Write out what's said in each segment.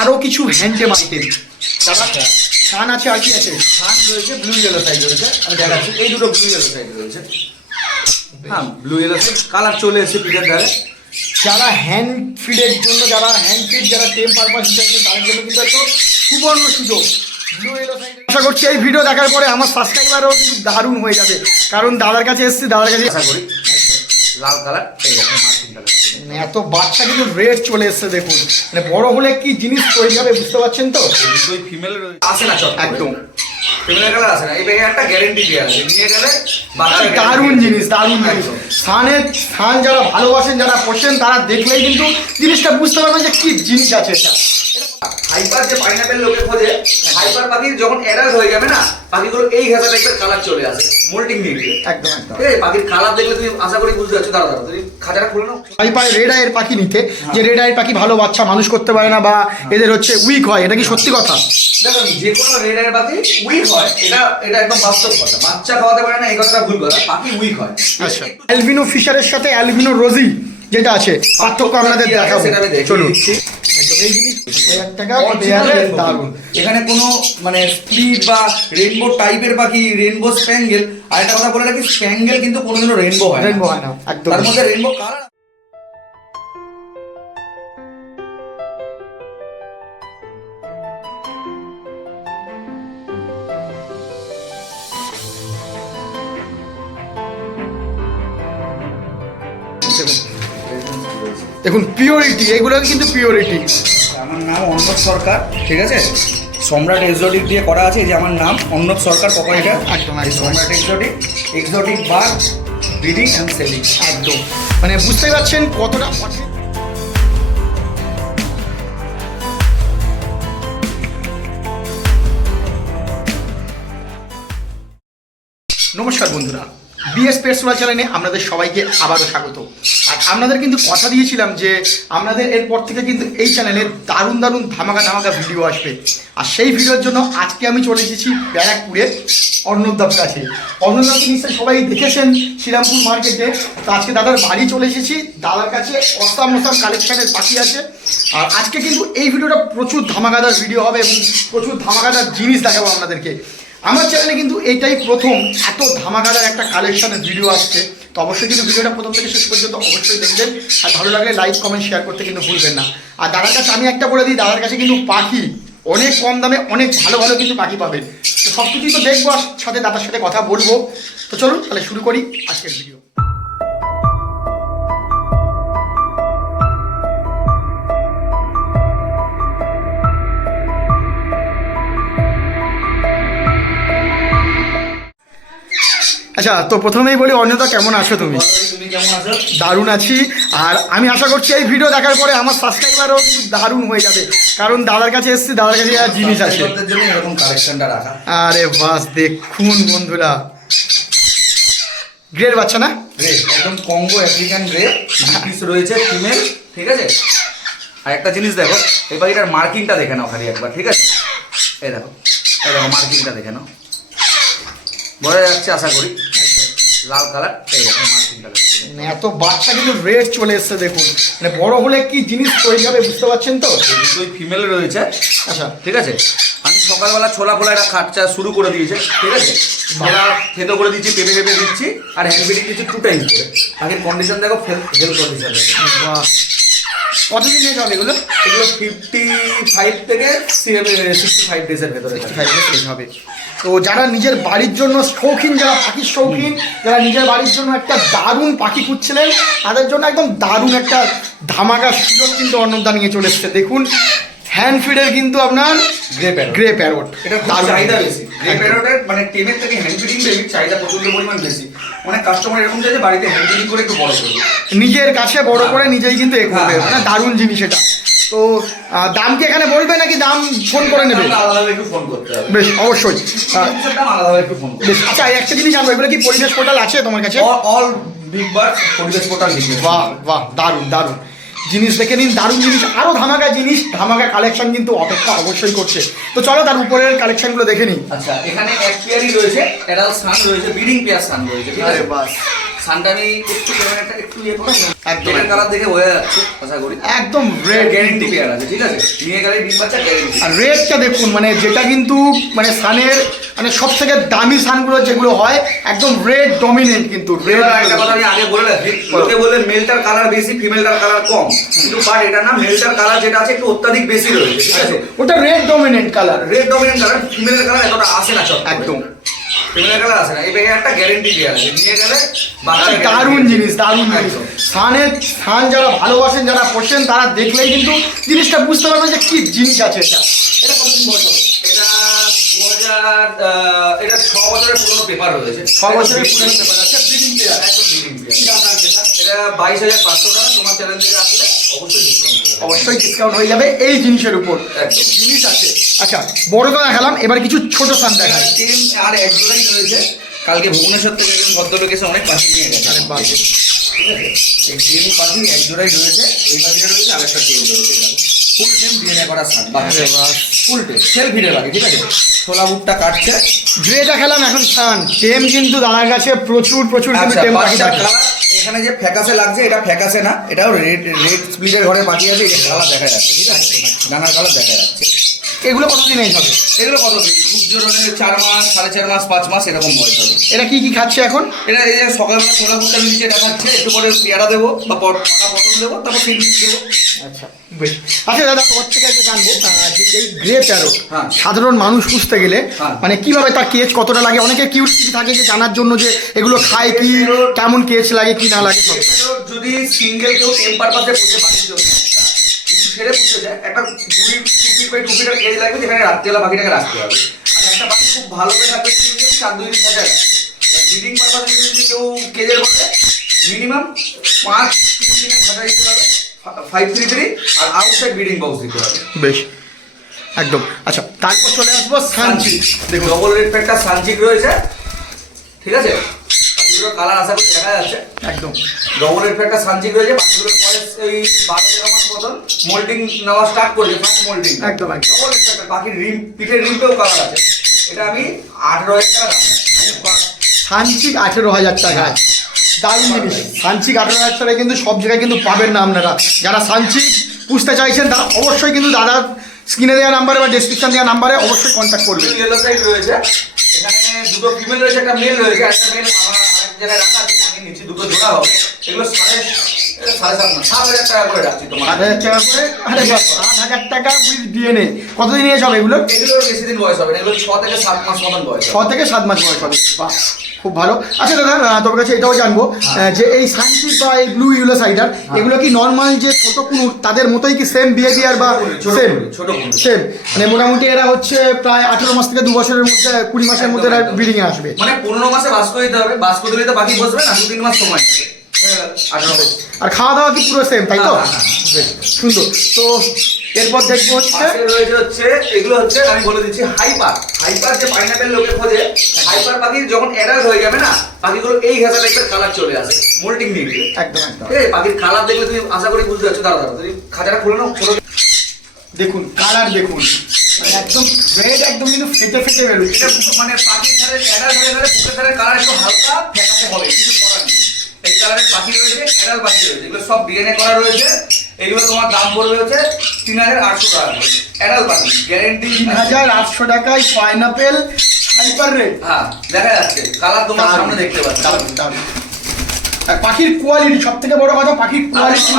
আরও কিছু হ্যান্ডটেম আইটেম দাদা সান আছে, আর কি আছে? থান রয়েছে ব্লু ইয়েলো সাইড রয়েছে। আমি দেখাচ্ছি, এই দুটো ব্লু ইয়েলো সাইড রয়েছে। হ্যাঁ ব্লু ইয়েলো সাইড কালার চলে এসেছে পিঠের ধারে যারা হ্যান্ড ফিডের জন্য, যারা হ্যান্ড ফিড যারা টেম পারপাস হিসেবে তাদের জন্য কিন্তু একটা সুবর্ণ সুযোগ। আশা করছি এই ভিডিও দেখার পরে আমার সাবস্ক্রাইবারও কিন্তু দারুণ হয়ে যাবে। কারণ দাদার কাছে এসেছি, দাদার কাছে আশা করি। লাল কালার এই রকম মার্কিন কালার। মানে এত বাচ্চা কিন্তু রেড চলে এসছে দেখুন। মানে বড় হলে কি জিনিস তৈরি হবে বুঝতে পারছেন তো? দুটোই ফিমেল আসে না চট একদম। ফিমেল কালার আসে না। এই ব্যাগে একটা গ্যারেন্টি দেওয়া আছে। নিয়ে গেলে বাচ্চা দারুণ জিনিস দারুণ জিনিস। সানের সান যারা ভালোবাসেন যারা পোষেন তারা দেখলেই কিন্তু জিনিসটা বুঝতে পারবেন যে কি জিনিস আছে এটা। হাইপার যে পাইনাপেল লোকে খোঁজে হাইপার পাখি যখন অ্যাডাল্ট হয়ে যাবে না পাখিগুলো এই ঘেঁষা টাইপের কালার চলে আসে মোল্টিং দিয়ে একদম একদম। ঠিক পাখির কালার দেখলে তুমি আশা করি বুঝতে পারছ। দাঁড়া দাঁড়া তুমি খাঁচাটা খুলে নাও। পাই রেড আইয়ের পাখি নিতে যে রেড আইয়ের পাখি ভালো বাচ্চা মানুষ করতে পারে না বা এদের হচ্ছে উইক হয় এটা কি সত্যি কথা? দেখো যে কোনো রেড এর পাখি উইক হয় এটা এটা একদম বাস্তব কথা। বাচ্চা খাওয়াতে পারে না এই কথাটা ভুল কথা পাখি উইক হয়। আচ্ছা। অ্যালবিনো ফিশারের সাথে অ্যালবিনো রোজি যেটা আছে পার্থক্য আপনাদের দেখাবো। চলুন। এই জিনিস। এখানে কোনো মানে স্প্লিট বা রেনবো টাইপের বা কি রেনবো স্প্যাঙ্গেল আর একটা কথা বলে রাখি স্প্যাঙ্গেল কিন্তু কোনোদিনও রেনবো হয় রেনবো হয় না একদম তার মধ্যে রেনবো কালার দেখুন পিওরিটি এগুলো কিন্তু পিওরিটি আমার নাম অর্ণব সরকার ঠিক আছে? সম্রাট এক্সোটিক দিয়ে করা আছে যে আমার নাম অর্ণব সরকার একদম। Samrat exotic exotic bird breeding and selling একদম। মানে বুঝতেই পারছেন কতটা নমস্কার বন্ধুরা। বিএস চ্যানেলে আপনাদের সবাইকে আবারও স্বাগত। আর আপনাদের কিন্তু কথা দিয়েছিলাম যে আপনাদের এরপর থেকে কিন্তু এই চ্যানেলে দারুণ দারুণ ধামাকা ধামাকা ভিডিও আসবে। আর সেই ভিডিওর জন্য আজকে আমি চলে এসেছি ব্যারাকপুরের অর্ণবদার কাছে। অর্ণবদাকে নিশ্চয়ই সবাই দেখেছেন শ্রীরামপুর মার্কেটে তো আজকে দাদার বাড়ি চলে এসেছি। দাদার কাছে অসাম অসাম কালেকশনের পাখি আছে। আর আজকে কিন্তু এই ভিডিওটা প্রচুর ধামাকাদার ভিডিও হবে এবং প্রচুর ধামাকাদার জিনিস দেখাবো আপনাদেরকে। আমার চ্যানেলে কিন্তু এটাই প্রথম, এত ধামাকাদার একটা কালেকশনের ভিডিও আসছে। তো অবশ্যই কিন্তু ভিডিওটা প্রথম থেকে শেষ পর্যন্ত অবশ্যই দেখবেন। আর ভালো লাগলে লাইক কমেন্ট শেয়ার করতে কিন্তু ভুলবেন না। আর দাদার কাছে আমি একটা বলে দিই, দাদার কাছে কিন্তু পাখি অনেক কম দামে অনেক ভালো ভালো কিন্তু পাখি পাবেন তো সব কিছুই তো দেখব আর সাথে দাদার সাথে কথা বলব। তো চলুন তাহলে শুরু করি আজকের ভিডিও আচ্ছা তো প্রথমেই বলি অন্যতা কেমন আছো তুমি? তুমি কেমন আছো দারুণ আছি। আর আমি আশা করছি এই ভিডিও দেখার পরে আমার সাবস্ক্রাইবারও কিন্তু দারুণ হয়ে যাবে। কারণ দাদার কাছে এসেছি দাদার কাছে আর জিনিস আছে। আরে বাস দেখুন বন্ধুরা। গ্রেড বাচ্চা না? একদম কঙ্গো আফ্রিকান গ্রে পিস রয়েছে ফিমেল ঠিক আছে? আর একটা জিনিস দেখো এই পাখিটার মার্কিংটা দেখে নাও খালি একবার ঠিক আছে? এই দেখো এই দেখো মার্কিংটা দেখে নাও। বোঝা যাচ্ছে আশা করি। লাল কালার এই দেখো মার্কিংটা মানে এত বাচ্চা কিন্তু রেড চলে এসছে দেখুন। মানে বড় হলে কি জিনিস তৈরি হবে বুঝতে পারছেন তো? দুটোই ফিমেল রয়েছে। আচ্ছা। ঠিক আছে? আমি সকালবেলা ছোলা ফোলা একটা খাটচা শুরু করে দিয়েছে ঠিক আছে? ছোলা থেতো করে দিচ্ছি পেঁপে পেঁপে দিচ্ছি আর হ্যান্ড ফিডিং দিচ্ছি টু টাইম করে পাখির কন্ডিশন দেখো হেলথ কন্ডিশন দেখো। কতদিন নিয়ে যাবে এগুলো? এগুলো ফিফটি ফাইভ থেকে সিক্সটি ফাইভ ডেজের ভেতরে থাকে। খাইলে শেষ হবে। তো যারা নিজের বাড়ির জন্য শৌখিন যারা পাখির শৌখিন যারা নিজের বাড়ির জন্য একটা দারুণ পাখি খুঁজছিলেন তাদের জন্য একদম দারুণ একটা ধামাকা সুযোগ কিন্তু অন্নদা নিয়ে চলে এসছে। দেখুন হ্যান্ড ফিডের কিন্তু আপনার গ্রে প্যারট গ্রে প্যারট এটা চাহিদা বেশি। গ্রে প্যারটের মানে টেনের থেকে হ্যান্ড ফিডিং চাহিদা প্রচণ্ড পরিমাণ বেশি। অনেক কাস্টমার এরকম চাই যে বাড়িতে হ্যান্ড ফিডিং করে একটু বড় করবে নিজের কাছে বড় করে নিজেই কিন্তু এ করবে। হ্যাঁ, মানে দারুণ জিনিস এটা। তো দাম কি এখানে বলবে নাকি দাম ফোন করে নেবে? বেশ অবশ্যই। বেশ আচ্ছা একটা জিনিস জানব এগুলো কি পরিবেশ পোর্টাল আছে তোমার কাছে? অল বিগ বার পরিবেশ পোর্টাল বাহ বাহ দারুণ দারুণ। জিনিস রেখে নিন দারুণ জিনিস আরও ধামাকা জিনিস ধামাকা কালেকশন কিন্তু অপেক্ষা অবশ্যই করছে। তো চলো তার উপরের কালেকশনগুলো দেখে নিন আচ্ছা এখানে এক পেয়ারই রয়েছে অ্যাডাল্ট সান রয়েছে ব্রিডিং পেয়ার সান রয়েছে ঠিক আছে? বাস। সানটা আমি একটু ক্যামেরাটা একটু ইয়ে করো। একদম। কালার দেখে বোঝা যাচ্ছে আশা করি। একদম রেড গ্যারেন্টি পেয়ার আছে ঠিক আছে? নিয়ে গেলে ডিম বাচ্চা গ্যারেন্টি আর রেডটা দেখুন মানে যেটা কিন্তু মানে সানের মানে সব থেকে দামি সানগুলো যেগুলো হয় একদম রেড ডমিনেন্ট কিন্তু রেড একটা কথা আমি আগে বলে রাখি লোকে বলে মেলটার কালার বেশি ফিমেলটার কালার কম। কিন্তু বাট এটা না মেলটার কালার যেটা আছে একটু অত্যাধিক বেশি রয়েছে ঠিক আছে? ওটা red dominant colour red dominant colour ফিমেলের colour এতটা আসে না সব একদম। কালার আসে না এই ব্যাগে একটা গ্যারেন্টি দেওয়া আছে নিয়ে গেলে দারুণ জিনিস দারুণ জিনিস। সানের সান যারা ভালোবাসেন যারা পোষেন তারা দেখলেই কিন্তু জিনিসটা বুঝতে পারবেন যে কি জিনিস আছে এটা। এটা কতদিন বয়স হবে? এটা দু হাজার এটা ছ বছরের পুরনো পেপার রয়েছে। ছ বছরের পুরনো পেপার আছে ব্রিডিং পেয়ার একদম? এটা বাইশ হাজার পাঁচশো টাকা তোমার চ্যানেল থেকে আসলে অবশ্যই ডিসকাউন্ট হয়ে যাবে এই জিনিসের উপর। জিনিস আছে। আচ্ছা বড় তো দেখালাম এবার কিছু ছোট সান দেখাই। টিম আর এক জোড়াই রয়েছে। কালকে ভুবনেশ্বর থেকে একজন ভদ্রলোক এসে অনেক পাখি নিয়ে গেছে। আরে বাপ ঠিক আছে? এই টিম পাখি এক জোড়াই রয়েছে। এই পাখিটা রয়েছে আর একটা টিম রয়েছে ফুল টিম ডিএনএ করা সান বাস। ফুল টিম সেলফিডে লাগে ঠিক আছে? ছোলা বুটটা কাটছে। গ্রে খেলাম এখন সান টেম কিন্তু দাদার কাছে প্রচুর প্রচুর কিন্তু আচ্ছা টেম পাখিটা এখানে যে ফ্যাকাসে লাগছে, এটা ফ্যাকাসে না, এটাও রেড রেড স্পিডের ঘরে বাকি আছে, এটা কালার দেখা যাচ্ছে, ঠিক আছে? নানা কালার দেখা যাচ্ছে। এগুলো কতদিন এই হবে? এগুলো কত? খুব জোর হলে চার মাস সাড়ে চার মাস পাঁচ মাস এরকম বয়স হবে। এটা কি কি খাচ্ছে এখন? এটা এই যে সকালবেলা ছোলা বুটটা নিচে দেখাচ্ছে একটু পরে পেয়ারা দেবো বা পট- পাকা পটল দেবো তারপর ফিড দেবো। আচ্ছা বেশ। আচ্ছা দাদা তোমার থেকে আগে জানব যে এই গ্রে প্যারো। সাধারণ মানুষ পুষতে গেলে হ্যাঁ। মানে কীভাবে তার কেচ কতটা লাগে? অনেকে কিউরিসিটি থাকে যে জানার জন্য যে এগুলো খায় কি কেমন কেচ লাগে কি না লাগে যদি সিঙ্গেল কেউ টেম পারপাসে পুষে পাখির জন্য ছেড়ে পুষতে যায়। একটা দুই টু ফিট বাই টু ফিটের কেজ লাগবে যেখানে রাত্রিবেলা পাখিটাকে রাখতে হবে। আর একটা পাখি খুব ভালো করে থাকবে চার দুই দিন হাজার ব্রিডিং পারপাসে যদি কেউ কেজের বসে মিনিমাম পাঁচ তিন দিনের খাঁচা দিতে হবে ফাইভ থ্রি থ্রি আর আউটসাইড ব্রিডিং বক্স দিতে হবে। বেশ একদম। আচ্ছা তারপর চলে আসব সানচি দেখুন ডবল রেড প্যাকটা সানচিক রয়েছে। ঠিক আছে? পাখিগুলোর কালার আশা করি দেখা যাচ্ছে। একদম। ডবল প্যাকটা সানচিক রয়েছে পাখিগুলোর বয়স এই বারো তেরো মাস মতন মোল্ডিং নেওয়া স্টার্ট করেছে ফার্স্ট মোল্ডিং একদম। ডবল প্যাকটা পাখির রিম পিঠের রিমটাও কালার আছে। এটা আমি আঠেরো হাজার টাকা দাম। সানচিক আঠেরো হাজার টাকায় দারুণ জিনিস। সানচিক আঠেরো হাজার টাকায় কিন্তু সব জায়গায় কিন্তু পাবেন না আপনারা। যারা সানচিক পুষতে চাইছেন তারা অবশ্যই কিন্তু দাদার স্ক্রিনে দেওয়া নাম্বারে বা ডিসক্রিপশন দেওয়া নাম্বারে অবশ্যই কন্ট্যাক্ট করবেন। ইয়েলো সাইড রয়েছে। এখানে দুটো ফিমেল রয়েছে একটা মেল রয়েছে একটা মেল জায়গায় রাখা আমি নিচে দুটো জোড়া হবে। এগুলো সাড়ে কতদিন হবে এগুলো? বেশি দিন বয়স হবে এগুলো ছ থেকে সাত মাস মতন বয়স ছ থেকে সাত মাস বয়স হবে। খুব ভালো। আচ্ছা দাদা তোমার কাছে এটাও জানব যে এই বা এই ব্লু ইউলো সাইডার এগুলো কি নর্মাল যে ছোট কুনুর তাদের মতোই কি সেম বিহেভিয়ার বা সেম। সেম মানে মোটামুটি এরা হচ্ছে প্রায় আঠেরো মাস থেকে দু বছরের মধ্যে কুড়ি মাসের মধ্যে এরা ব্রিডিং এ আসবে। মানে পনেরো মাসে বাস করে দিতে হবে। বাস করে দিলে তো বাকি বসবে না দু তিন মাস সময় হয়ে। আর খাওয়া দাওয়া কি পুরো সেম তাই তো হ্যাঁ, হ্যাঁ, সুন্দর তো এরপর দেখব হচ্ছে রয়েছে হচ্ছে এগুলো হচ্ছে আমি বলে দিচ্ছি হাইপার হাইপার যে পাইনাপেল লোকে খোঁজে হাইপার পাখি যখন অ্যাডাল্ট হয়ে যাবে না পাখিগুলো এই ঘাসা টাইপের কালার চলে আসে মোল্টিং দিয়ে একদম একদম পাখির কালার দেখলে তুমি আশা করি বুঝতে পারছ দাঁড়া দাঁড়া তুমি খাঁচাটা খুলে নাও দেখুন কালার দেখুন মানে একদম রেড একদম কিন্তু ফেটে ফেটে বেরোচ্ছে এটা মানে পাখির ধারে অ্যাডাল্ট হয়ে গেলে বুকের ধারে কালার একটু হালকা ফেকাতে হবে নেই এই কালারের পাখি রয়েছে অ্যাডাল্ট পাখি রয়েছে। এগুলো সব ডিএনএ করা রয়েছে। এগুলো তোমার দাম পড়বে হচ্ছে তিন হাজার আটশো টাকা করে। পাখি গ্যারেন্টি তিন হাজার আটশো টাকায় পাইনাপেল হাইপার রেড হ্যাঁ দেখা যাচ্ছে। কালার তোমার সামনে দেখতে পাচ্ছ। পাখির কোয়ালিটি সব থেকে বড় কথা পাখির কোয়ালিটি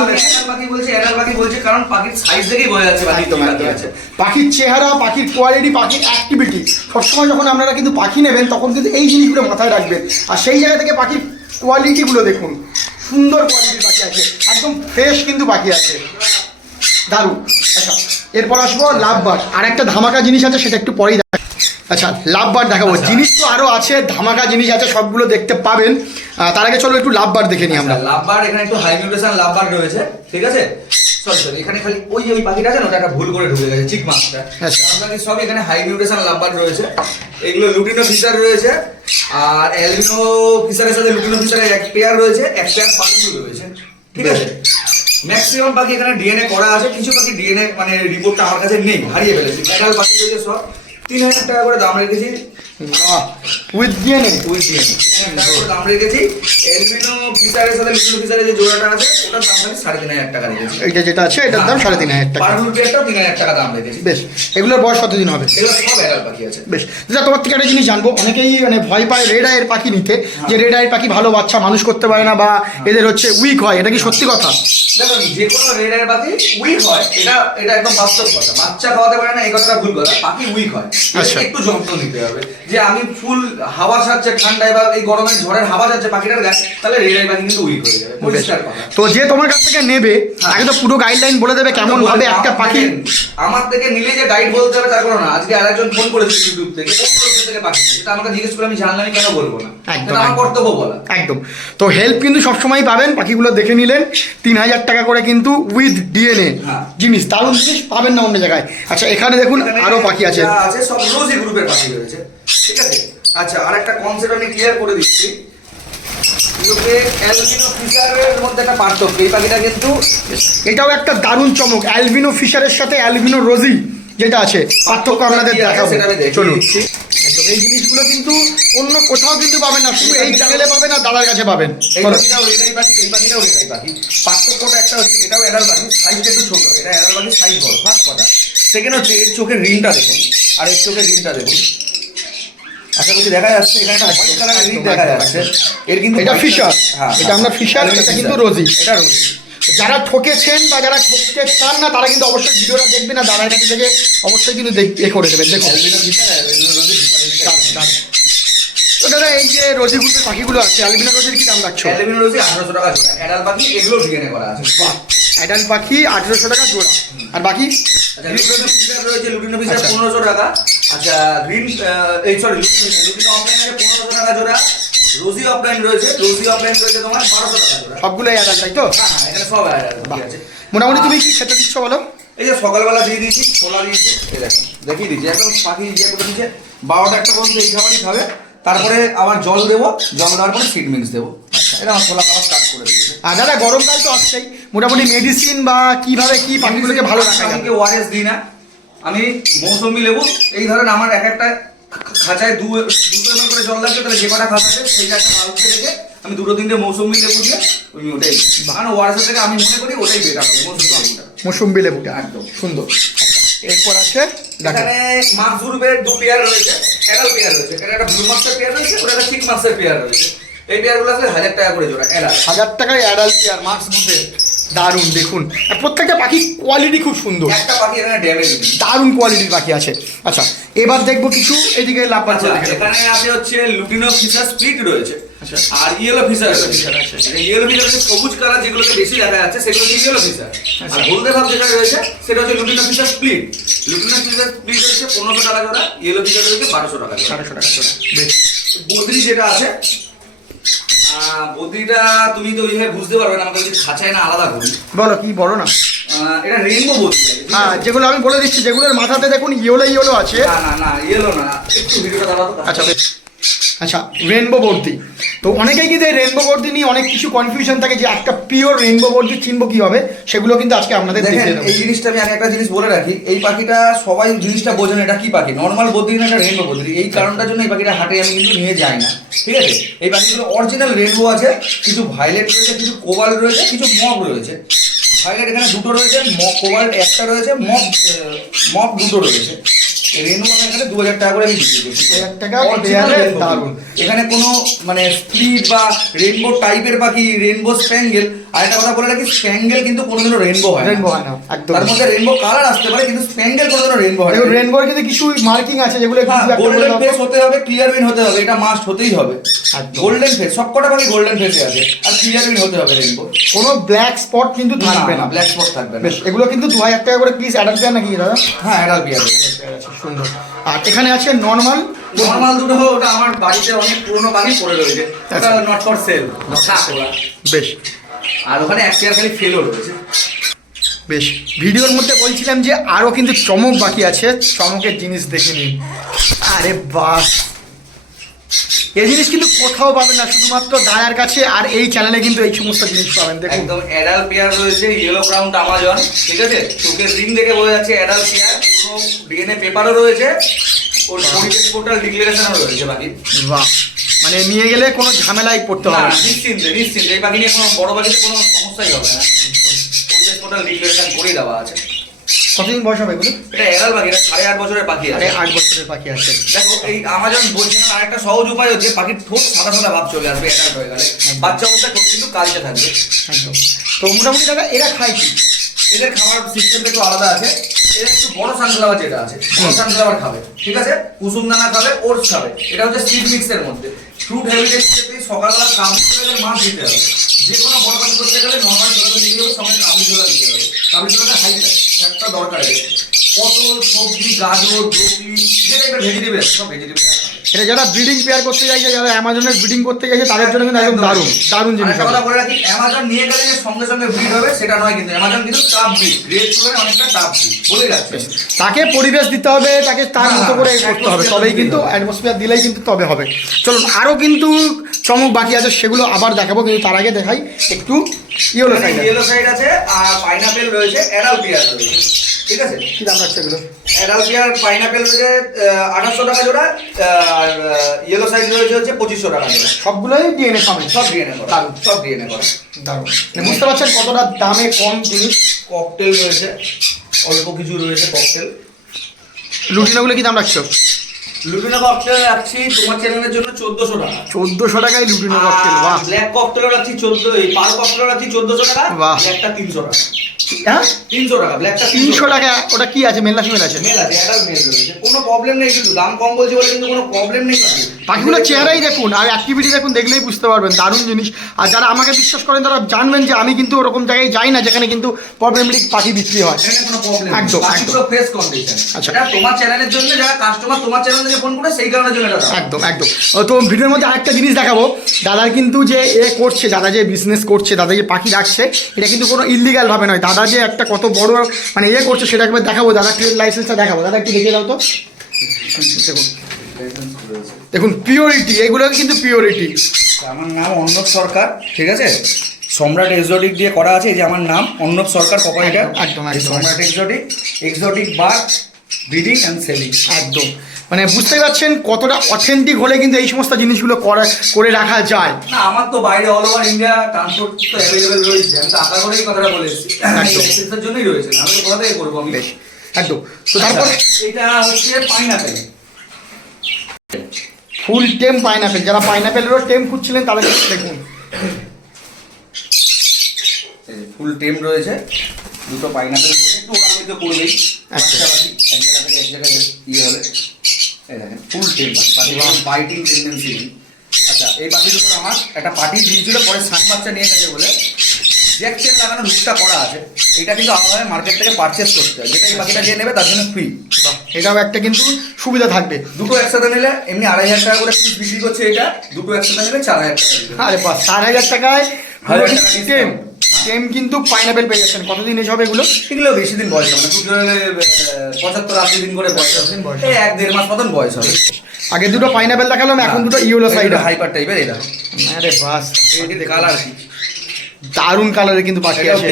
পাখি বলছে অ্যাডাল্ট পাখি বলছে কারণ পাখির সাইজ দেখেই বোঝা যাচ্ছে পাখি একদম আছে। পাখির চেহারা পাখির কোয়ালিটি পাখির অ্যাক্টিভিটি সবসময় যখন আপনারা কিন্তু পাখি নেবেন তখন কিন্তু এই জিনিসগুলো মাথায় রাখবেন। আর সেই জায়গা থেকে পাখির কোয়ালিটিগুলো দেখুন। সুন্দর কোয়ালিটির পাখি আছে। একদম ফ্রেশ কিন্তু পাখি আছে। দারুণ। আচ্ছা এরপর আসব লাভবার। আর একটা ধামাকা জিনিস আছে সেটা একটু পরেই দেখা আচ্ছা লাভবার দেখাবো। আচ্ছা। জিনিস তো আরও আছে ধামাকা জিনিস আছে সবগুলো দেখতে পাবেন। তার আগে চলো একটু লাভবার দেখে নিই আমরা। লাভবার এখানে একটু হাই লাভবার রয়েছে ঠিক আছে? সরি সরি এখানে খালি ওই যে ওই পাখিটা আছে না ওটা একটা ভুল করে ঢুকে গেছে চিক মাছটা আচ্ছা। আপনাদের সব এখানে হাই মিউটেশন লাম্বার রয়েছে? এগুলো লুটিনো ফিশার রয়েছে আর অ্যালবিনো ফিশারের সাথে লুটিনো ফিশারের এক পেয়ার রয়েছে এক পেয়ার পাখি রয়েছে। ঠিক আছে? ম্যাক্সিমাম পাখি এখানে ডিএনএ করা আছে কিছু পাখি ডিএনএ মানে রিপোর্টটা আমার কাছে নেই হারিয়ে ফেলেছে। অ্যাডাল পাখি রয়েছে সব। তিন হাজার টাকা করে দাম রেখেছি। উইথ ডিএনএ উইথ দিয়ে দাম রেখেছি। এলমিনো ফিচারের সাথে লিকুইড ফিচারের যে জোড়াটা আছে ওটার দাম সাড়ে তিন হাজার টাকা রেখেছি। এইটা যেটা আছে এটার দাম সাড়ে তিন হাজার টাকা তিন হাজার টাকা দাম রেখেছি। বেশ এগুলোর বয়স কতদিন হবে? এগুলো সব এগাল পাখি আছে। বেশ দাদা তোমার থেকে একটা জিনিস জানব। অনেকেই মানে ভয় পায় রেড আয়ের পাখি নিতে যে রেড আয়ের পাখি ভালো বাচ্চা মানুষ করতে পারে না বা এদের হচ্ছে উইক হয়। এটা কি সত্যি কথা? দেখো যে কোনো রেডার পাখি উইক হয় এটা এটা একদম বাস্তব কথা। বাচ্চা খাওয়াতে পারে না এই কথাটা ভুল কথা পাখি উইক হয়। আচ্ছা। একটু যত্ন নিতে হবে যে আমি ফুল হাওয়া ঠান্ডায় বা এই গরমে ঝড়ের হাওয়া যাচ্ছে পাখিটার গায়ে তাহলে রেডার পাখি কিন্তু উইক হয়ে যাবে। পরিষ্কার তো যে তোমার কাছ থেকে নেবে তাকে তো পুরো গাইডলাইন বলে দেবে কেমন ভাবে একটা আমার পাখি। থেকে- আমার থেকে নিলে যে গাইড বলতে হবে তার কোনো না। আজকে আরেকজন ফোন করেছে ইউটিউব থেকে কোন থেকে পাখি সেটা আমাকে জিজ্ঞেস করে আমি জানলাম কেন বলব না। একদম, আমার কর্তব্য বলা। একদম। তো হেল্প কিন্তু সবসময় পাবেন পাখিগুলো দেখে নিলেন তিন হাজার টাকা করে কিন্তু উইথ ডিএনএ হ্যাঁ। জিনিস। দারুণ জিনিস পাবেন না অন্য জায়গায়। আচ্ছা এখানে দেখুন আরও পাখি আছে। আছে সব রোজি গ্রুপের পাখি রয়েছে ঠিক আছে? আচ্ছা আর একটা কনসেপ্ট আমি ক্লিয়ার করে দিচ্ছি। এগুলোকে অ্যালবিনো ফিশারের মধ্যে একটা পার্থক্য। এই পাখিটা কিন্তু এটাও একটা দারুণ চমক। অ্যালবিনো ফিশারের সাথে অ্যালবিনো রোজি যেটা আছে পার্থক্য আপনাদের দেখাবো। চলুন। এই জিনিসগুলো কিন্তু অন্য কোথাও কিন্তু পাবেন না শুধু এই চ্যানেলে পাবেন আর দাদার কাছে পাবেন। পার্থক্যটা একটা হচ্ছে এটাও অ্যাডাল পাখি সাইজটা একটু ছোট। এটা অ্যাডাল পাখি সাইজ বড় ফার্স্ট কথা। সেকেন্ড হচ্ছে এর চোখের রিংটা দেখুন। আর এর চোখের রিংটা দেখুন। আশা করছি দেখা যাচ্ছে এখানে একটা হোয়াইট কালারের রিং দেখা যাচ্ছে। এর কিন্তু এটা ফিশার হ্যাঁ এটা আমরা ফিশার এটা এটা কিন্তু রোজি এটা রোজি যারা ঠকেছেন বা যারা ঠকতে চান না তারা কিন্তু অবশ্যই ভিডিওটা দেখবে না দাদার কাছে থেকে অবশ্যই কিন্তু দেখ- এ করে দেবেন। তো দাদা এই যে রোজি গ্রুপের পাখিগুলো আছে অ্যালবিনো রোজির কি দাম রাখছো? অ্যালবিনো রোজি আঠারোশো টাকা অ্যাডাল পাখি এগুলো ডিএনএ করা আছে। অ্যাডাল্ট পাখি আঠেরোশো টাকা জোড়া। আর বাকি? আচ্ছা রয়েছে লুটিনো আচ্ছা। পনেরোশো টাকা। আচ্ছা গ্রিন এই সরি লুটিনো অফলাইন পনেরোশো টাকা জোড়া। রোজি অফলাইন রয়েছে রোজি অফলাইন রয়েছে তোমার বারোশো টাকা জোড়া সবগুলোই অ্যাডাল্ট তাই তো? হ্যাঁ হ্যাঁ এখানে সব ঠিক আছে। মোটামুটি তুমি কি খেতে দিচ্ছ বলো? এই যে সকালবেলা দিয়ে দিয়েছি ছোলা দিয়েছি দেখিয়ে দিয়েছি একদম পাখি ইয়ে করে দিয়েছে। বারোটা একটা পর্যন্ত এই খাবারই খাবে। তারপরে আবার জল দেবো জল দেওয়ার পরে সিড মিক্স দেবো। এটা আমার ছোলা খাওয়া স্টার্ট করে দিয়েছে। আর দাদা গরমকাল তো আসছেই। মোটামুটি মেডিসিন বা কীভাবে কি পাখিগুলোকে ভালো রাখা আমি ওয়ারেস দিই না। আমি মৌসুমি লেবু এই ধরেন আমার এক একটা খাঁচায় দু দুটো করে জল লাগবে তাহলে যে কটা খাঁচা সেই একটা বালতিতে রেখে আমি দুটো তিনটে মৌসুমি লেবু দিয়ে আমি ওটাই। কারণ ওয়ারেসের থেকে আমি মনে করি ওটাই বেটার হবে মৌসুমি লেবুটা। একদম। সুন্দর। এরপর আছে এখানে মাছ গ্রুপের দু পেয়ার রয়েছে এগাল পেয়ার রয়েছে এখানে একটা ব্লু মাছের পেয়ার রয়েছে ওটা একটা চিক মাছের পেয়ার রয়েছে। এই পেয়ারগুলো আসলে হাজার টাকা করে জোড়া এলাচ হাজার টাকায় অ্যাডাল্ট আর মার্কস বুঝে দারুণ দেখুন। আর প্রত্যেকটা পাখি কোয়ালিটি খুব সুন্দর। একটা পাখি এখানে ড্যামেজ দারুণ কোয়ালিটির পাখি আছে। আচ্ছা এবার দেখব কিছু এদিকে লাভ আচ্ছা এখানে আছে হচ্ছে লুটিনো ফিশার স্প্লিট রয়েছে। আচ্ছা। আর ইয়েলো ফিশার আছে। ইয়েলো ফিশার হচ্ছে সবুজ কালার যেগুলোকে বেশি দেখা যাচ্ছে সেগুলো হচ্ছে ইয়েলো ফিশার। আর হলদে ভাব যেটা রয়েছে সেটা হচ্ছে lutino Fischer split lutino Fischer split হচ্ছে পনেরোশো টাকা জোড়া ইয়েলো ফিশার হচ্ছে বারোশো টাকা সাড়েশো টাকা জোড়া। বেশ। বদ্রি যেটা আছে আহ, বদ্রিটা তুমি তো ওইভাবে বুঝতে পারবে না আমাকে যদি খাঁচায় না আলাদা করি। বলো কি বলো না? এটা রেইনবো আছে, হ্যাঁ যেগুলো আমি বলে দিচ্ছি যেগুলোর মাথাতে দেখুন ইয়েলো ইয়েলো আছে। না না না ইয়েলো না একটু ভিডিওটা দাঁড়াতো। আচ্ছা বেশ। আচ্ছা রেনবো বর্দি। তো অনেকেই কিন্তু এই রেনবো বর্দি নিয়ে অনেক কিছু কনফিউশন থাকে যে একটা পিওর রেনবো বর্দি চিনবো কি হবে সেগুলো কিন্তু আজকে আপনাদের দেখেন এই জিনিসটা আমি আগে একটা জিনিস বলে রাখি এই পাখিটা সবাই জিনিসটা বোঝেন এটা কি পাখি। নর্মাল বদ্রি না এটা রেনবো বদ্রি এই কারণটার জন্য এই পাখিটা হাটে আমি কিন্তু নিয়ে যাই না ঠিক আছে? এই পাখিগুলো অরিজিনাল রেনবো আছে কিছু ভাইলেট রয়েছে কিছু কোবাল রয়েছে কিছু মগ রয়েছে। ভাইলেট এখানে দুটো রয়েছে মগ কোবাল্ট একটা রয়েছে মগ মগ দুটো রয়েছে। রেনবো এখানে দু হাজার টাকা করে আমি বিক্রি করছি। 2000 টাকা পেয়ারে দারুণ। এখানে কোনো মানে স্প্লিট বা রেনবো টাইপের পাখি রেনবো স্প্যাঙ্গেল আর একটা কথা বলে রাখি স্প্যাঙ্গেল কিন্তু কোনোদিনও রেনবো হয় Rainbow হয় না, একদম। তার মধ্যে রেনবো কালার আসতে পারে কিন্তু স্প্যাঙ্গেল কোনোদিনও রেনবো হয় দেখুন রেনবোর কিন্তু কিছু মার্কিং আছে যেগুলো একটু হ্যাঁ গোল্ডেন ফেস হতে হবে ক্লিয়ার উইন হতে হবে এটা মাস্ট হতেই হবে। একদম। গোল্ডেন ফেস সবকটা পাখি গোল্ডেন ফেসে আছে আর ক্লিয়ার উইন হতে হবে রেনবো কোনো ব্ল্যাক স্পট কিন্তু থাকবে না ব্ল্যাক স্পট থাকবে না। এগুলো কিন্তু দু হাজার টাকা করে পিস অ্যাডাল্ট পেয়ার নাকি দাদা? হ্যাঁ এডাল বিয়ার সুন্দর। আর এখানে আছে নর্মাল নর্মাল দুটো ওটা আমার বাড়িতে অনেক পুরনো পাখি পড়ে রয়েছে। ওটা আচ্ছা। নট ফর সেল বেশ। আর ওখানে এক চেয়ার খালি ফেলও রয়েছে। বেশ। ভিডিওর মধ্যে বলছিলাম যে আরও কিন্তু চমক বাকি আছে। চমকের জিনিস দেখে নিন। আরে বাস। এই জিনিস কিন্তু কোথাও পাবেন না শুধুমাত্র দায়ার কাছে আর এই চ্যানেলে কিন্তু এই সমস্ত জিনিস পাবেন। দেখুন। একদম অ্যাডাল পেয়ার রয়েছে ইয়েলো ক্রাউন্ড আমাজন ঠিক আছে? চোখের রিং দেখে বোঝা যাচ্ছে অ্যাডাল পেয়ার ডিএনএ পেপারও রয়েছে ওর পরিবেশ পোর্টাল ডিক্লারেশনও রয়েছে বাকি। বাহ। মানে নিয়ে গেলে কোনো ঝামেলায় পড়তে হবে না। নিশ্চিন্তে নিশ্চিন্তে। এই পাখি নিয়ে কোনো বড় পাখিতে কোনো সমস্যাই হবে না। পরিবেশ পোর্টাল ডিক্লারেশন করেই দেওয়া আছে। কতদিন বয়স হবে এগুলো? এটা এগাল পাখি এটা সাড়ে আট বছরের পাখি আছে। আট বছরের পাখি আছে। দেখো এই আমাজন বলছে না আরেকটা সহজ উপায় হচ্ছে পাখির ঠোঁট সাদা সাদা ভাব চলে আসবে অ্যাডাল্ট হয়ে গেলে। বাচ্চা অবস্থা ঠোঁট কিন্তু কালচে থাকবে। একদম। তো মোটামুটি দাদা এরা খায় কি? এদের খাবার সিস্টেমটা একটু আলাদা আছে। এদের একটু বড় সানফ্লাওয়ার যেটা আছে সানফ্লাওয়ার খাবে, ঠিক আছে? কুসুম দানা খাবে ওটস খাবে। এটা হচ্ছে সিড মিক্সের মধ্যে। ফ্রুট হ্যাবিটেট থেকে সকালবেলা কাবলি ছোলাদের মাছ দিতে হবে। যে কোনো বড় কাজ করতে গেলে নর্মাল ছোলা দিতে হবে সঙ্গে কাবলি ছোলা দিতে হবে। কাবলি ছোলাটা হাই একটা দরকার পটল, সবজি, গাজর ব্রোকলি যে টাইপের ভেজিটেবল সব ভেজিটেবল এটা যারা ব্রিডিং পেয়ার করতে চাইছে যারা অ্যামাজনের ব্রিডিং করতে চাইছে তাদের জন্য কিন্তু একদম দারুণ দারুণ জিনিস কথা বলে রাখি অ্যামাজন নিয়ে গেলে যে সঙ্গে সঙ্গে ব্রিড হবে সেটা নয় কিন্তু অ্যামাজন কিন্তু টাপ ব্রিড গ্রেড তুলনায় অনেকটা টাপ ব্রিড বলে রাখছে তাকে পরিবেশ দিতে হবে তাকে তার মতো করে করতে হবে তবেই কিন্তু। অ্যাটমসফিয়ার দিলেই কিন্তু তবে হবে। চলুন আরও কিন্তু চমক বাকি আছে সেগুলো আবার দেখাবো কিন্তু তার আগে দেখাই একটু ইয়েলো সাইড ইয়েলো সাইড আছে আর পাইনাপেল রয়েছে অ্যাডাল পিয়ার রয়েছে। ঠিক আছে? কি দাম রাখছে এগুলো? অ্যাডাল পিয়ার পাইনাপেল রয়েছে আঠাশশো টাকা জোড়া আর ইয়েলো সাইজ রয়েছে হচ্ছে পঁচিশশো টাকা জোড়া। সবগুলোই ডিএনএ সমেত? সব ডিএনএ করা দারুণ। সব ডিএনএ করা। দারুণ। মানে বুঝতে পারছেন কতটা দামে কম জিনিস? ককটেল রয়েছে অল্প কিছু রয়েছে ককটেল লুটিনাগুলো কি দাম রাখছো? লুটিনো ককটেল রাখছি তোমার চ্যানেলের জন্য চোদ্দশো টাকা। চোদ্দোশো টাকায় লুটিনো ককটেল বাহ। ব্ল্যাক ককটেলও রাখছি চোদ্দ এই পাল ককটেলও রাখছি চোদ্দশো টাকা বাহ। ব্ল্যাকটা তিনশো টাকা। হ্যাঁ? তিনশো টাকা ব্ল্যাকটা তিনশো টাকা। ওটা কি আছে? মেল না ফিমেল আছে? মেল আছে অ্যাডাল্ট মেল রয়েছে। কোনো প্রবলেম নেই কিন্তু দাম কম বলছি বলে কিন্তু কোনো প্রবলেম নেই। পাখিগুলোর চেহারাই দেখুন আর অ্যাক্টিভিটি দেখুন দেখলেই বুঝতে পারবেন দারুণ জিনিস। আর যারা আমাকে বিশ্বাস করেন তারা জানবেন যে আমি কিন্তু ওরকম জায়গায় যাই না যেখানে কিন্তু প্রবলেমেটিক পাখি বিক্রি হয়। একদম, একদম। ফ্রেশ কন্ডিশন আচ্ছা। তোমার চ্যানেলের জন্য যারা কাস্টমার তোমার চ্যানেল থেকে ফোন করে সেই কারণের জন্য একদম একদম। তো ভিডিওর মধ্যে আরেকটা জিনিস দেখাবো। দাদার কিন্তু যে এ করছে দাদা যে বিজনেস করছে দাদা যে পাখি রাখছে এটা কিন্তু কোনো ইলিগাল ভাবে নয়। দাদা যে একটা কত বড় মানে ইয়ে করছে সেটা একবার দেখাবো। দাদা ট্রেড লাইসেন্সটা দেখাবো? দাদা একটু দেখিয়ে দাও তো। দেখুন দেখুন পিওরিটি এগুলো কিন্তু পিওরিটি আমার নাম অর্ণব সরকার ঠিক আছে? সম্রাট এক্সোটিক দিয়ে করা আছে যে আমার নাম Arnab Sarkar proprietor Samrat exotic exotic bird breeding and selling একদম। মানে বুঝতেই পারছেন কতটা অথেন্টিক হলে কিন্তু এই সমস্ত জিনিসগুলো করা করে রাখা যায়। না আমার তো বাইরে অল ওভার ইন্ডিয়া ট্রান্সপোর্ট তো অ্যাভেলেবেল রয়েছে। আমি তো আশা করেই কথাটা বলেছি। লাইসেন্সের জন্যই রয়েছে না আমি তো কোথা থেকে করব আমি? বেশ একদম। তো তারপর এটা হচ্ছে পাইনাপেল ফুল টেম পাইনাপেল যারা পাইনাপেলেরও টেম খুঁজছিলেন তাদের দেখুন। ফুল টেম রয়েছে দুটো পাইনাপেল রয়েছে। একটু ওরা করবেই আচ্ছা। এক জায়গা থেকে এক জায়গায় ইয়ে হবে। এই দেখেন ফুল টেম পাখি বাইটিং টেন্ডেন্সি নেই আচ্ছা এই পাখি দুটো আমার একটা পার্টি দিয়েছিল পরে সাত বাচ্চা নিয়ে গেছে বলে। জ্যাক চেন লাগানো লুকটা করা আছে। এটা কিন্তু আমাদের মার্কেট থেকে পারচেস করতে হয়। যেটা এই পাখিটা যে নেবে তার জন্য ফ্রি এটাও একটা কিন্তু সুবিধা থাকবে। দুটো একসাথে নিলে এমনি আড়াই হাজার টাকা করে পিস বিক্রি করছে এটা দুটো একসাথে নিলে চার হাজার টাকা। আরে বাস চার হাজার টাকায় টেম কিন্তু পাইনাপেল পেয়ে যাচ্ছেন। কতদিন এসে হবে এগুলো? এগুলো বেশি দিন বয়স হবে না। পঁচাত্তর আশি দিন করে বয়স হবে। এই এক দেড় মাস মতন বয়স হবে। আগে দুটো পাইনাপেল দেখালাম এখন দুটো ইউলো সাইড হাইপার টাইপের এটা আরে বাস কালার কি? দারুণ কালারের কিন্তু পাখি আছে।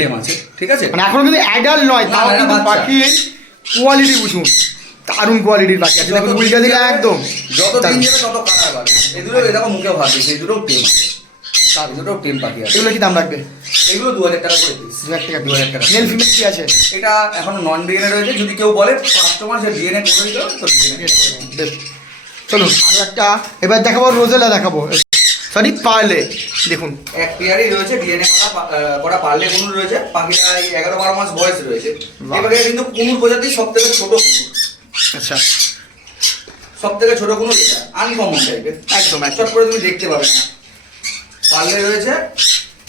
ঠিক আছে? মানে এখন কিন্তু অ্যাডাল্ট নয় তাও কিন্তু। পাখির কোয়ালিটি বুঝুন। দারুণ কোয়ালিটির পাখি আছে। দেখুন উল্টা দিলে একদম। যত দিন। যাবে তত কালার বাড়বে। এই দুটো এরকম মুখে ভাব দিচ্ছে এই দুটো টেম দুটো টেম পাখি আছে। এগুলো কি দাম রাখবে? এগুলো দু হাজার টাকা করে পিস দু হাজার টাকা দু হাজার টাকা মেল ফিমেল কি আছে? এটা এখনও নন ডিএনএ রয়েছে। যদি কেউ বলে কাস্টমার যে ডিএনএ করে দিতে তো ডিএনএ বেশ। চলুন আরও একটা। এবার দেখাবো রোজেলা দেখাবো। সরি পার্লে দেখুন। এক পেয়ারই রয়েছে ডিএনএ করা পারলে কুনুর রয়েছে। পাখিটা এগারো বারো মাস বয়স রয়েছে। এবারে কিন্তু কুনুর প্রজাতি সব থেকে ছোট আচ্ছা। সব থেকে ছোট কুনুর আনকমন টাইপের একদম একদম। চট করে তুমি দেখতে পাবে না। পারলে রয়েছে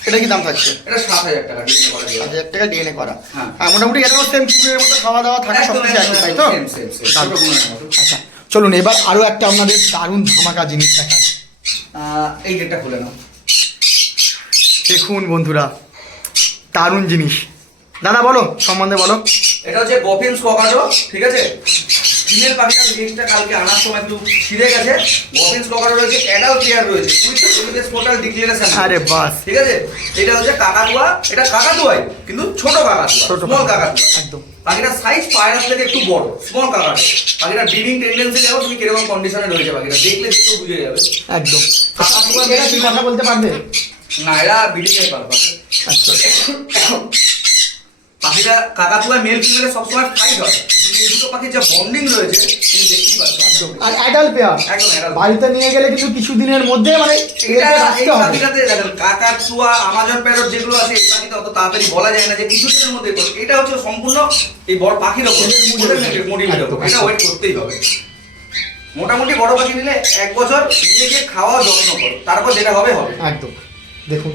এটা কি দাম থাকছে? এটা সাত হাজার টাকা সাত হাজার টাকা ডিএনএ করা। হ্যাঁ। মোটামুটি এটাও সেম কুকুরের মতো খাওয়া দাওয়া থাকে সব কিছু একই তাই তো? আচ্ছা চলুন এবার আরও একটা আপনাদের দারুণ ধামাকা জিনিস দেখা এই গেটটা খুলে নাও। দেখুন বন্ধুরা দারুণ জিনিস। দাদা বলো সম্বন্ধে বলো। এটা হচ্ছে গফিন্স ককাটো ঠিক আছে? ফিমেল পাখিটার জিনিসটা কালকে আনার সময় একটু ছিঁড়ে গেছে। গফিন্স ককাটো রয়েছে অ্যাডাল্ট পেয়ার রয়েছে। উইথ পোর্টাল ডিক্লারেশন আরে বাস। ঠিক আছে? এটা হচ্ছে কাকাতুয়া এটা কাকাতুয়াই কিন্তু ছোট কাকাতুয়া ছোট স্মল কাকাতুয়া একদম। পাখিটার সাইজ পায়রার থেকে একটু বড় স্মল কালার পাখিটার ব্রিডিং টেন্ডেন্সি দেখো তুমি কীরকম কন্ডিশনে রয়েছে পাখিটা দেখলে দেখতেও বুঝে যাবে। একদম। কথা বলতে পারবে? না এরা ব্রিডিং এর পারপাস আচ্ছা। পাখিটা কাকাতুয়া মেল ফিমেলে সবসময় ফাইট হয়। এই দুটো পাখির যে বন্ডিং রয়েছে তুমি দেখতেই পাচ্ছ একদম। আর অ্যাডাল্ট পেয়ার একদম। বাড়িতে নিয়ে গেলে কিন্তু কিছু দিনের মধ্যে মানে এটা এদেরকে এই রাখতে পাখিটাতে দেখেন কাকাতুয়া আমাজন প্যারট যেগুলো আছে এই পাখিটা অত তাড়াতাড়ি বলা যায় না যে কিছুদিনের মধ্যে এটা হচ্ছে সম্পূর্ণ এই বড় পাখির ওপর। মোটিভের একদম, এটা ওয়েট করতেই হবে। মোটামুটি বড় পাখি নিলে এক বছর খাওয়া যত্ন করো। তারপর যেটা হবে হবে। একদম। দেখুন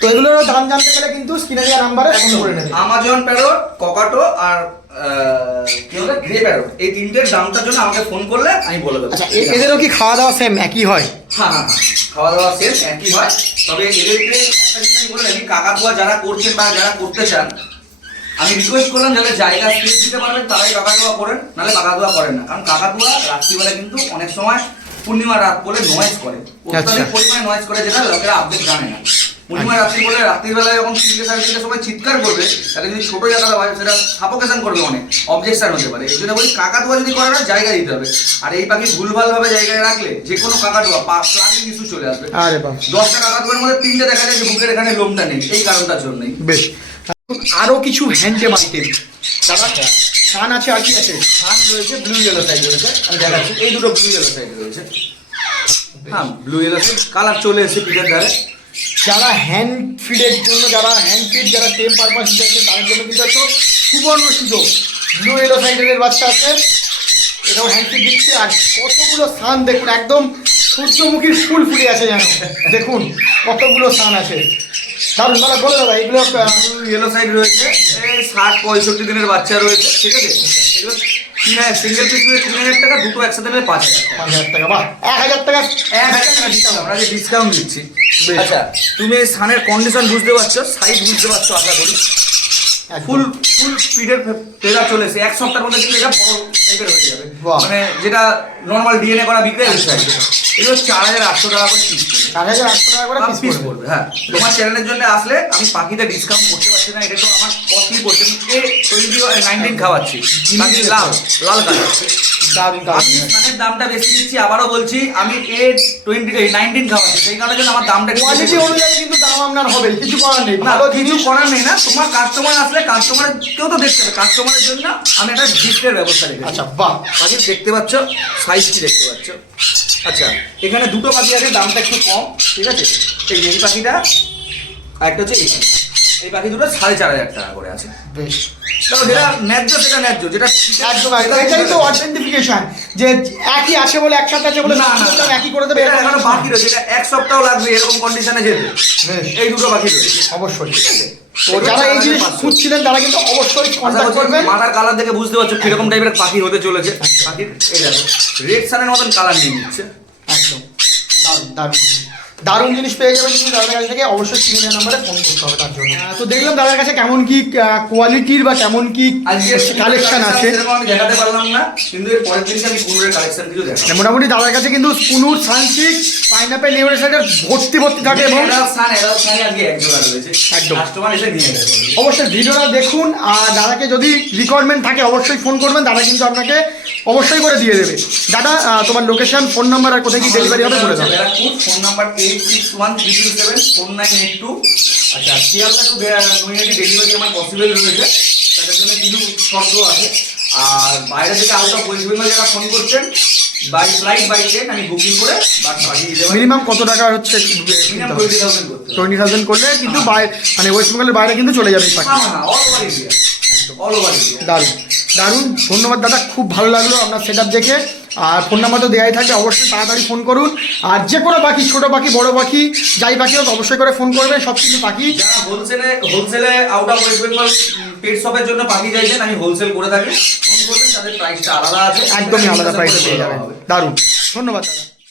তো এগুলোর দাম জানতে গেলে কিন্তু স্ক্রিনে দেওয়া নাম্বারে ফোন করে নেবে। আমাজন প্যারট ককাটো আর কি বলে? গ্রে প্যারট এই তিনটের দামটার জন্য আমাকে ফোন করলে আমি বলে দেবো। আচ্ছা এদেরও কি খাওয়া দাওয়া সেম একই হয়? হ্যাঁ হ্যাঁ হ্যাঁ। খাওয়া দাওয়া শেষ একই হয়। তবে এদেরকে একটা জিনিস আমি বলে রাখি কাকাতুয়া যারা করছেন বা যারা করতে চান আমি রিকোয়েস্ট করলাম যাদের জায়গা স্পেস দিতে পারবেন তারাই কাকাতুয়া করেন নাহলে কাকাতুয়া করেন না। কারণ কাকাতুয়া রাত্রিবেলা কিন্তু অনেক সময় পূর্ণিমা রাত করে নয়েজ করে। অত্যাধিক আচ্ছা। পরিমাণে নয়েজ করে যেটা লোকেরা আপডেট জানে না। পূর্ণিমা রাত্রি বলে রাত্রিবেলায় যখন তিনটে সাড়ে তিনটে সময় চিৎকার করবে তাহলে যদি ছোট জায়গাটা হয় সেটা সাপোকেশন করবে অনেক অবজেকশন হতে পারে। এই জন্য বলি কাকাতুয়া যদি করে না জায়গা দিতে হবে। আর এই পাখি ভুলভাল ভাবে জায়গায় রাখলে যে কোনো কাকাতুয়া প্লাগিং ইস্যু চলে আসবে। আরে বাবা দশটা কাকাতুয়ার মধ্যে তিনটে দেখা যায় যে বুকের এখানে লোমটা নেই এই কারণটার জন্যই। বেশ। আরও কিছু হ্যান্ডেম আইটেম দাদা ছান আছে আর কি আছে? থান রয়েছে ব্লু ইয়েলো সাইড রয়েছে। আমি দেখাচ্ছি এই দুটো ব্লু ইয়েলো সাইড রয়েছে। হ্যাঁ ব্লু ইয়েলো সাইড কালার চলে এসেছে পিঠের ধারে। যারা হ্যান্ড ফিডের জন্য যারা হ্যান্ড ফিড যারা টেম পারপাস দিতে তাদের জন্য কিন্তু একটা সুবর্ণ সুযোগ। ব্লু এলো সাইডের বাচ্চা আছে এটাও হ্যান্ড ফিড দিচ্ছে আর কতগুলো সান দেখুন একদম সূর্যমুখীর ফুল ফুটে আছে যেন। দেখুন কতগুলো সান আছে। দারুণ দাদা বলে দাদা এগুলো ইয়েলো সাইড রয়েছে এই ষাট পঁয়ষট্টি দিনের বাচ্চা রয়েছে ঠিক আছে? এগুলো হাজার সিঙ্গেল পিস তিন হাজার টাকা দুটো একসাথে নিলে পাঁচ হাজার টাকা। পাঁচ হাজার টাকা বাহ এক হাজার টাকা। এক হাজার টাকা ডিসকাউন্ট আমরা যে ডিসকাউন্ট দিচ্ছি। আচ্ছা তুমি এই সানের কন্ডিশন বুঝতে পারছ সাইজ বুঝতে পারছ আশা করি। ফুল ফুল স্পিডের ফেরা চলে এসে এক সপ্তাহের মধ্যে কিন্তু এটা বড় টাইপের হয়ে যাবে। মানে যেটা নর্মাল ডিএনএ করা বিক্রি হচ্ছে। এগুলো চার হাজার আটশো টাকা করে পিস চার হাজার আটশো টাকা করে পিস পড়বে। হ্যাঁ। তোমার চ্যানেলের জন্য আসলে আমি পাখিতে ডিসকাউন্ট করতে পারছি না এটা তো আমার কস্টলি পড়ছে। আমি এ টোয়েন্টি নাইনটিন খাওয়াচ্ছি। লাল লাল কালার। আমি স্থানের দামটা বেশি দিচ্ছি আবারও বলছি আমি এ টোয়েন্টি নাইনটিন খাওয়াচ্ছি সেই কারণের জন্য আমার দামটা কোয়ালিটি অনুযায়ী কিন্তু দাম আপনার হবে কিছু করার নেই। ভালো কিছু করার নেই না তোমার কাস্টমার আসলে কাস্টমারের কেউ তো দেখতে হবে কাস্টমারের জন্য আমি একটা গিফটের ব্যবস্থা রেখেছি। আচ্ছা বাহ। পাখি দেখতে পাচ্ছ সাইজ কি দেখতে পাচ্ছ? আচ্ছা এখানে দুটো পাখি আছে দামটা একটু কম ঠিক আছে? এই এই পাখিটা আর একটা হচ্ছে এই পাখি। দুটো সাড়ে চার হাজার টাকা করে আছে। বেশ। দেখো যেটা ন্যায্য সেটা ন্যায্য যেটা একদম এটাই তো অথেন্টিফিকেশন যে একই আছে বলে একসাথে আছে বলে না, না। একই করে দেবে এটা বাকি রয়েছে এটা এক সপ্তাহ লাগবে এরকম কন্ডিশনে যেতে। বেশ। এই দুটো পাখি রয়েছে। অবশ্যই। ঠিক আছে? তো যারা এই জিনিস খুঁজছিলেন তারা কিন্তু অবশ্যই কন্ট্যাক্ট করবেন। মাথার কালার দেখে বুঝতে পারছ কীরকম টাইপের পাখি হতে চলেছে। পাখির এই দেখো। রেড সানের মতন কালার নিয়ে নিচ্ছে। একদম। দারুণ দারুণ। দারুণ জিনিস পেয়ে যাবেন কিন্তু দাদার কাছ থেকে অবশ্যই স্ক্রিনের নাম্বারে ফোন করতে হবে তার জন্য তো দেখলাম দাদার কাছে কেমন কি কোয়ালিটির বা কেমন কি কালেকশন আছে দেখাতে পারলাম না কিন্তু পরের আমি কুনুরের কালেকশন কিছু দেখাবো মানে মোটামুটি দাদার কাছে কিন্তু কুনুর সানসিক পাইনাপেল নেভার সাইডের ভর্তি ভর্তি থাকে এবং একদম। কাস্টমার এসে নিয়ে গেছে অবশ্যই ভিডিওটা দেখুন আর দাদাকে যদি রিকোয়ারমেন্ট থাকে অবশ্যই ফোন করবেন দাদা কিন্তু আপনাকে অবশ্যই করে দিয়ে দেবে দাদা তোমার লোকেশন ফোন নাম্বার আর কোথায় কি ডেলিভারি হবে বলে দাও phone number eight six one three two seven four nine eight two আচ্ছা শিয়ালদা টু নৈহাটি ডেলিভারি আমার পসিবল রয়েছে তাদের জন্য কিছু শর্ত আছে। আর বাইরে থেকে আউট অফ ওয়েস্ট বেঙ্গল যারা ফোন করছেন বাই ফ্লাইট বাই ট্রেন আমি বুকিং করে মিনিমাম কত টাকা হচ্ছে টোয়েন্টি থাউজেন্ড করলে কিন্তু বাইরে মানে ওয়েস্ট বেঙ্গলের বাইরে কিন্তু চলে যাবে হ্যাঁ হ্যাঁ অল ওভার ইন্ডিয়া দারুণ। দারুণ। ধন্যবাদ দাদা। খুব ভালো লাগল আপনার সেট দেখে। আর ফোন নাম্বার তো দেওয়াই থাকবে অবশ্যই তাড়াতাড়ি ফোন করুন। আর যে কোনো পাখি ছোটো পাখি বড় পাখি যাই পাখি হোক অবশ্যই করে ফোন করবেন সব কিছু পাখি হোলসেলে হোলসেলে out of West Bengal pet শপের জন্য পাখি চাইছেন আমি হোলসেল করে থাকি। ফোন করবেন তাদের প্রাইসটা আলাদা আছে। একদমই আলাদা প্রাইসে পেয়ে যাবেন। দারুণ। ধন্যবাদ দাদা।